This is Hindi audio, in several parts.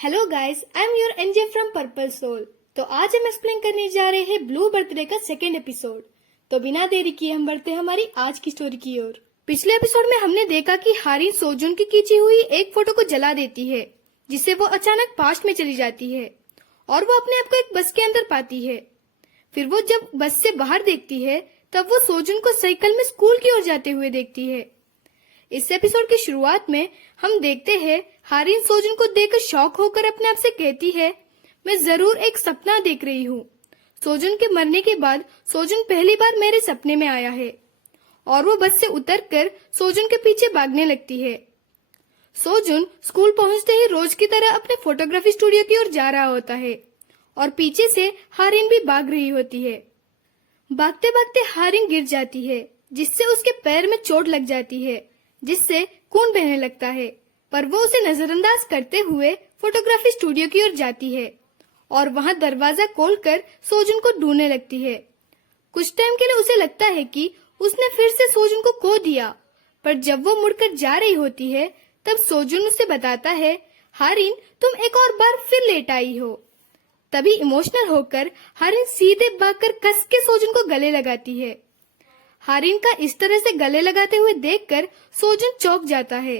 Hello guys, I am your NJ from Purple Soul. तो आज हम एक्सप्लेन करने जा रहे हैं ब्लू बर्थडे का सेकेंड एपिसोड। तो बिना देरी किए हम बढ़ते हैं हमारी आज की स्टोरी की ओर। पिछले एपिसोड में हमने देखा कि हारिन सोजुन की खींची हुई एक फोटो को जला देती है, जिससे वो अचानक पास्ट में चली जाती है और वो अपने आप को एक बस के अंदर पाती है। फिर वो जब बस से बाहर देखती है तब वो सोजुन को साइकिल में स्कूल की ओर जाते हुए देखती है। इस एपिसोड की शुरुआत में हम देखते हैं हारिन सोजुन को देखकर शॉक होकर अपने आप से कहती है, मैं जरूर एक सपना देख रही हूँ। सोजुन के मरने के बाद सोजुन पहली बार मेरे सपने में आया है और वो बस से उतरकर सोजुन के पीछे भागने लगती है। सोजुन स्कूल पहुंचते ही रोज की तरह अपने फोटोग्राफी स्टूडियो की ओर जा रहा होता है और पीछे से हारिन भी भाग रही होती है। भागते भागते हारिन गिर जाती है, जिससे उसके पैर में चोट लग जाती है, जिससे खून बहने लगता है। पर वो उसे नजरअंदाज करते हुए फोटोग्राफी स्टूडियो की ओर जाती है और वहां दरवाजा खोलकर सोजुन को ढूंढने लगती है। कुछ टाइम के लिए उसे लगता है कि उसने फिर से सोजुन को खो दिया, पर जब वो मुड़कर जा रही होती है तब सोजुन उसे बताता है, हारिन तुम एक और बार फिर लेट आई हो। तभी इमोशनल होकर हारिन सीधे भागकर कस के सोजुन को गले लगाती है। हारिन का इस तरह से गले लगाते हुए देखकर सोजुन चौंक जाता है।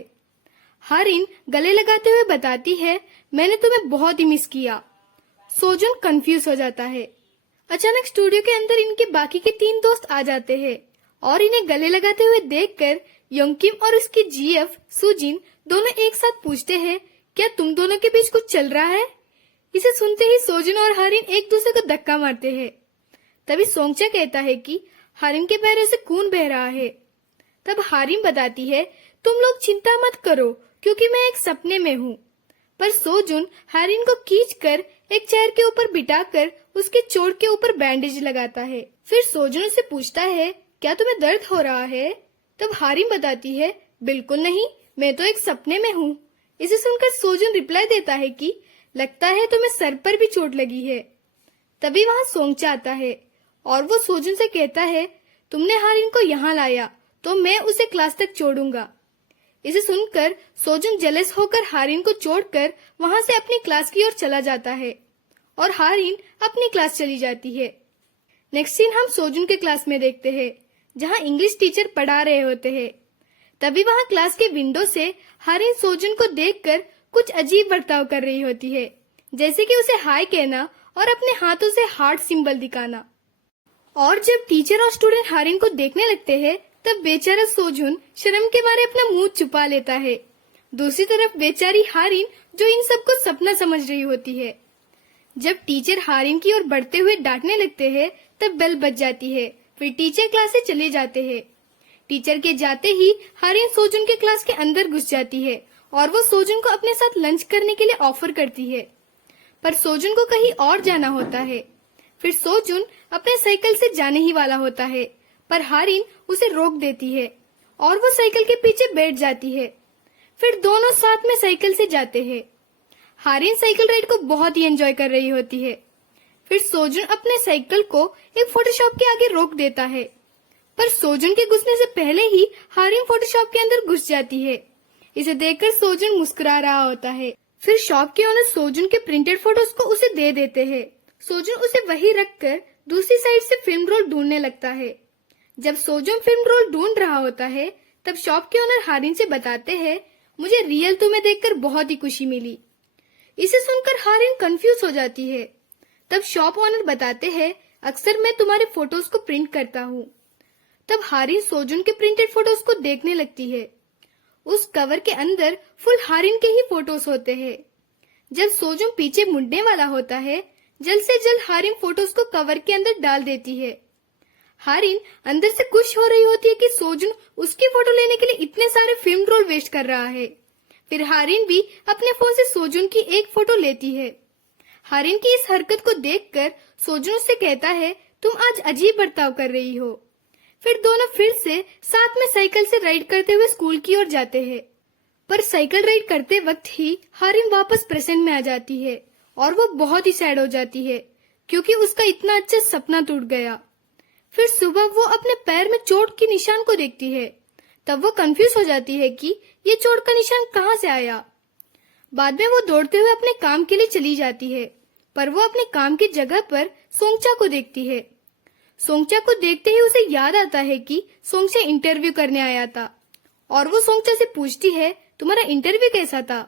हारिन गले लगाते हुए बताती है, मैंने तुम्हें बहुत ही मिस किया। सोजुन कंफ्यूज हो जाता है। अचानक स्टूडियो के अंदर इनके बाकी के 3 दोस्त आ जाते हैं और इन्हें गले लगाते हुए देखकर योंगकिम और उसकी जीएफ सुजिन दोनों एक साथ पूछते हैं, क्या तुम दोनों के बीच कुछ चल रहा है? इसे सुनते ही सोजुन और हारिन एक दूसरे को धक्का मारते हैं। तभी सोंगचा कहता है कि हारिन के पैरों से खून बह रहा है। तब हारिन बताती है, तुम लोग चिंता मत करो क्योंकि मैं एक सपने में हूँ। पर सोजुन हारिन को खींचकर एक चेयर के ऊपर बिठाकर उसके चोट के ऊपर बैंडेज लगाता है। फिर सोजुन से पूछता है, क्या तुम्हें दर्द हो रहा है? तब हारिन बताती है, बिल्कुल नहीं, मैं तो एक सपने में हूँ। इसे सुनकर सोजुन रिप्लाई देता है कि लगता है तुम्हें सर पर भी चोट लगी है। तभी वहाँ सोंगचा आता है और वो सोजुन से कहता है, तुमने हारिन को यहाँ लाया तो मैं उसे क्लास तक छोड़ूंगा। इसे सुनकर सोजुन जेलस होकर हारिन को छोड़कर वहां से अपनी क्लास की ओर चला जाता है और हारिन अपनी क्लास चली जाती है। नेक्स्ट सीन हम सोजुन के क्लास में देखते हैं, जहां इंग्लिश टीचर पढ़ा रहे होते हैं। तभी वहां क्लास के विंडो से हारिन सोजुन को देखकर कुछ अजीब बर्ताव कर रही होती है, जैसे कि उसे हाय कहना और अपने हाथों से हार्ट सिंबल दिखाना। और जब टीचर और स्टूडेंट हारिन को देखने लगते हैं तब बेचारा सोजुन शर्म के मारे अपना मुंह छुपा लेता है। दूसरी तरफ बेचारी हारिन जो इन सबको सपना समझ रही होती है। जब टीचर हारिन की ओर बढ़ते हुए डांटने लगते हैं तब बेल बज जाती है। फिर टीचर क्लास से चले जाते हैं। टीचर के जाते ही हारिन सोजुन के क्लास के अंदर घुस जाती है और वो सोजुन को अपने साथ लंच करने के लिए ऑफर करती है, पर सोजुन को कहीं और जाना होता है। फिर सोजुन अपने साइकिल से जाने ही वाला होता है, पर हारिन उसे रोक देती है और वो साइकिल के पीछे बैठ जाती है। फिर दोनों साथ में साइकिल से जाते हैं। हारिन साइकिल राइड को बहुत ही एंजॉय कर रही होती है। फिर सोजुन अपने साइकिल को एक फोटोशॉप के आगे रोक देता है, पर सोजुन के घुसने से पहले ही हारिन फोटोशॉप के अंदर घुस जाती है। इसे देखकर सोजुन मुस्कुरा रहा होता है। फिर शॉप के ओनर सोजुन के प्रिंटेड फोटोज को उसे दे देते हैं। सोजुन उसे वही रखकर दूसरी साइड से फिल्म रोल ढूंढने लगता है। जब सोजुन फिल्म रोल ढूंढ रहा होता है तब शॉप के ओनर हारिन से बताते हैं, मुझे रियल तुम्हें देखकर बहुत ही खुशी मिली। इसे सुनकर हारिन कंफ्यूज हो जाती है। तब शॉप ओनर बताते हैं, अक्सर मैं तुम्हारे फोटोज को प्रिंट करता हूँ। तब हारिन सोजुन के प्रिंटेड फोटोज को देखने लगती है। उस कवर के अंदर फुल हारिन के ही फोटोज होते हैं। जब सोजुन पीछे मुड़ने वाला होता है, जल्द से जल्द हारिन फोटोज को कवर के अंदर डाल देती है। हारिन अंदर से खुश हो रही होती है कि सोजुन उसकी फोटो लेने के लिए इतने सारे फिल्म रोल वेस्ट कर रहा है। फिर हारिन भी अपने फोन से सोजुन की एक फोटो लेती है। हारिन की इस हरकत को देखकर सोजुन उससे कहता है, तुम आज अजीब बर्ताव कर रही हो। फिर दोनों फिर से साथ में साइकिल से राइड करते हुए स्कूल की ओर जाते हैं। पर साइकिल राइड करते वक्त ही हारिन वापस प्रेजेंट में आ जाती है और वो बहुत ही सैड हो जाती है क्योंकि उसका इतना अच्छा सपना टूट गया। फिर सुबह वो अपने पैर में चोट के निशान को देखती है। तब वो कंफ्यूज हो जाती है कि ये चोट का निशान कहाँ से आया। बाद में वो दौड़ते हुए अपने काम के लिए चली जाती है, पर वो अपने काम की जगह पर सोंगचा को देखती है। सोंगचा को देखते ही उसे याद आता है कि सोंगचा इंटरव्यू करने आया था और वो सोंगचा से पूछती है, तुम्हारा इंटरव्यू कैसा था?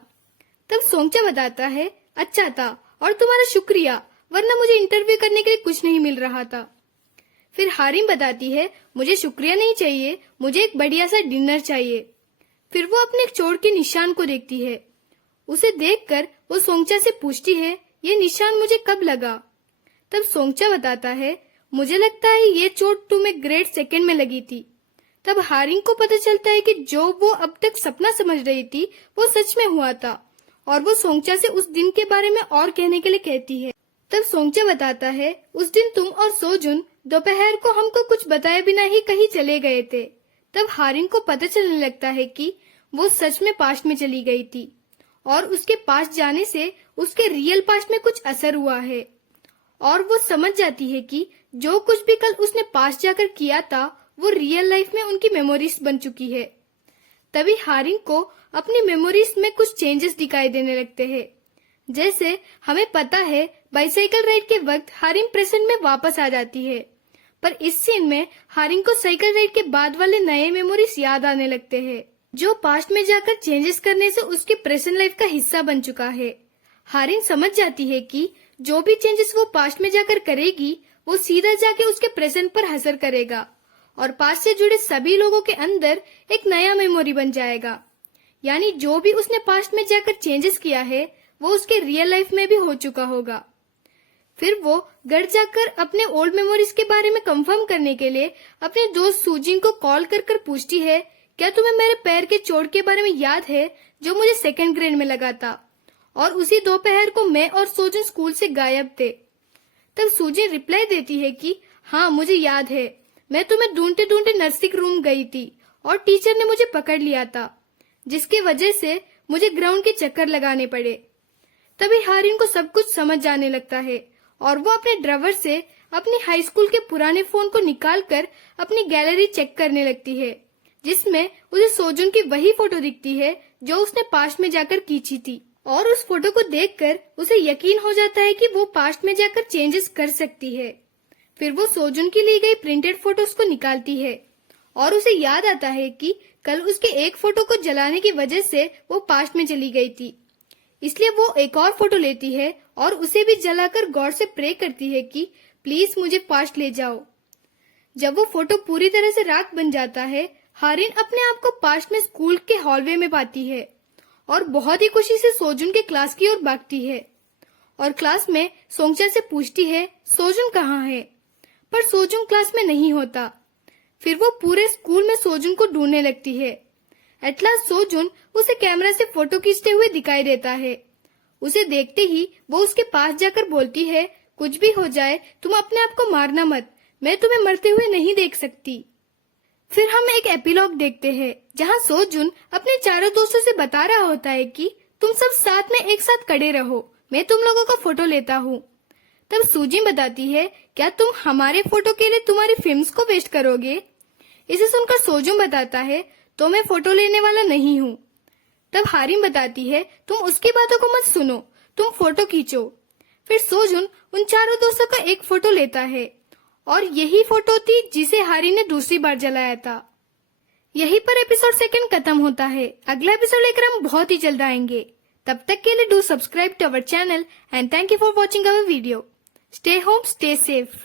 तब सोंगचा बताता है, अच्छा था और तुम्हारा शुक्रिया, वरना मुझे इंटरव्यू करने के लिए कुछ नहीं मिल रहा था। फिर हारिम बताती है, मुझे शुक्रिया नहीं चाहिए, मुझे एक बढ़िया सा डिनर चाहिए। फिर वो अपने चोट के निशान को देखती है। उसे देखकर वो सोंगचा से पूछती है, ये निशान मुझे कब लगा? तब सोंगचा बताता है, मुझे लगता है ये चोट तुम्हें ग्रेड 2 में लगी थी। तब हारिम को पता चलता है कि जो वो अब तक सपना समझ रही थी वो सच में हुआ था और वो सोंगचा से उस दिन के बारे में और कहने के लिए कहती है। तब सोंगचा बताता है, उस दिन तुम और सोजुन दोपहर को हमको कुछ बताए बिना ही कहीं चले गए थे। तब हारिम को पता चलने लगता है कि वो सच में पास्ट में चली गई थी और उसके पास जाने से उसके रियल पास्ट में कुछ असर हुआ है और वो समझ जाती है कि जो कुछ भी कल उसने पास्ट जाकर किया था वो रियल लाइफ में उनकी मेमोरीज बन चुकी है। तभी हारिम को अपनी मेमोरीज में कुछ चेंजेस दिखाई देने लगते हैं। जैसे हमें पता है बाइसाइकिल राइड के वक्त हारिम प्रेजेंट में वापस आ जाती है, पर इस सीन में हारिम को साइकिल राइड के बाद वाले नए मेमोरीज याद आने लगते हैं जो पास्ट में जाकर चेंजेस करने से उसके प्रेजेंट लाइफ का हिस्सा बन चुका है। हारिम समझ जाती है कि जो भी चेंजेस वो पास्ट में जाकर करेगी वो सीधा जाके उसके प्रेजेंट पर असर करेगा और पास्ट से जुड़े सभी लोगों के अंदर एक नया मेमोरी बन जाएगा। यानी जो भी उसने पास्ट में जाकर चेंजेस किया है वो उसके रियल लाइफ में भी हो चुका होगा। फिर वो घर जाकर अपने ओल्ड मेमोरीज के बारे में कंफर्म करने के लिए अपने दोस्त सुजिन को कॉल कर पूछती है, क्या तुम्हें मेरे पैर के चोट के बारे में याद है जो मुझे 2nd ग्रेड में लगा था और उसी दोपहर को मैं और सोजुन स्कूल से गायब थे? तब सुजिन रिप्लाई देती है कि हाँ मुझे याद है, मैं तुम्हें ढूंढते ढूंढते नर्सिंग रूम गई थी और टीचर ने मुझे पकड़ लिया था जिसकी वजह से मुझे ग्राउंड के चक्कर लगाने पड़े। तभी हारिन को सब कुछ समझ जाने लगता है और वो अपने ड्रावर से अपनी हाई स्कूल के पुराने फोन को निकालकर अपनी गैलरी चेक करने लगती है जिसमें उसे सोजुन की वही फोटो दिखती है जो उसने पास्ट में जाकर खींची थी और उस फोटो को देखकर उसे यकीन हो जाता है कि वो पास्ट में जाकर चेंजेस कर सकती है। फिर वो सोजुन की ली गई प्रिंटेड फोटोज को निकालती है और उसे याद आता है कि कल उसके एक फोटो को जलाने की वजह से वो पास्ट में चली गई थी, इसलिए वो एक और फोटो लेती है और उसे भी जलाकर गॉड से प्रे करती है कि प्लीज मुझे पास्ट ले जाओ। जब वो फोटो पूरी तरह से राख बन जाता है, हारिन अपने आप को पास्ट में स्कूल के हॉलवे में पाती है और बहुत ही खुशी से सोजुन के क्लास की ओर भागती है और क्लास में सोंगचा से पूछती है, सोजुन कहाँ है? पर सोजुन क्लास में नहीं होता। फिर वो पूरे स्कूल में सोजुन को ढूंढने लगती है। एट लास्ट सोजुन उसे कैमरा से फोटो खींचते हुए दिखाई देता है। उसे देखते ही वो उसके पास जाकर बोलती है, कुछ भी हो जाए तुम अपने आप को मारना मत, मैं तुम्हें मरते हुए नहीं देख सकती। फिर हम एक एपिलॉग देखते हैं जहाँ सोजुन अपने चारों दोस्तों से बता रहा होता है कि तुम सब साथ में एक साथ खड़े रहो, मैं तुम लोगों का फोटो लेता हूँ। तब सुजिन बताती है, क्या तुम हमारे फोटो के लिए तुम्हारी फिल्म्स को वेस्ट करोगे? इसे सुनकर सोजुन बताता है, तो मैं फोटो लेने वाला नहीं हूँ। तब हारिम बताती है, तुम उसकी बातों को मत सुनो, तुम फोटो खींचो। फिर सोजुन उन चारों दोस्तों का एक फोटो लेता है और यही फोटो थी जिसे हारिम ने दूसरी बार जलाया था। यहीं पर एपिसोड 2 खत्म होता है। अगला एपिसोड लेकर हम बहुत ही जल्द आएंगे। तब तक के लिए do subscribe to our channel and thank you for watching our video. Stay home, stay safe.